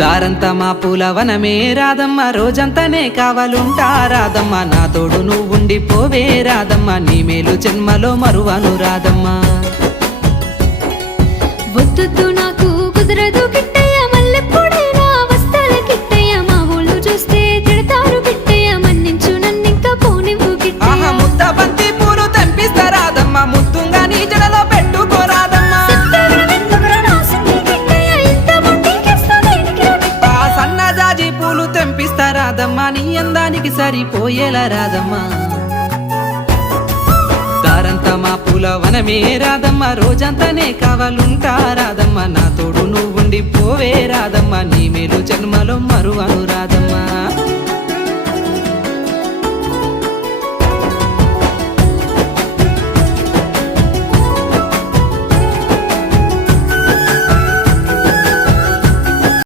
దారంతా మా పూలవనమే రాదమ్మ, రోజంతానే కావాలుంటా రాదమ్మ, నా తోడు నువ్వుండిపోవే రాదమ్మ, నీ మేలు జన్మలో మరువను రాదమ్మ. వద్దు నాకు కుదరదు కిట్టయ్య, మల్లెప్పుడైనా వస్తాల కిట్టయ్య, మా ఊళ్ళు చూస్తే తిడతారు కిట్టయ్య, మన్నించు నన్నింకా పోనివ్వు కిట్టయ్య. ఆహా ముద్ద బంతి పూలు తెంపిస్తా రాదమ్మ, ముత్తుంగా నీ జడలో పెట్టుకోరాదమ్మ. ఆ సన్నజాజి పూలు తెంపిస్తా రాదమ్మ, నీ అందానికి సరిపోయేలా రాదమ్మ. దారంతా మా పూలవనమే రాదమ్మ, రోజంతానే కావాలుంటా రాదమ్మ, నా తోడు నువ్వుండిపోవే రాదమ్మ, నీ మేలు జన్మలో మరువను రాదమ్మ.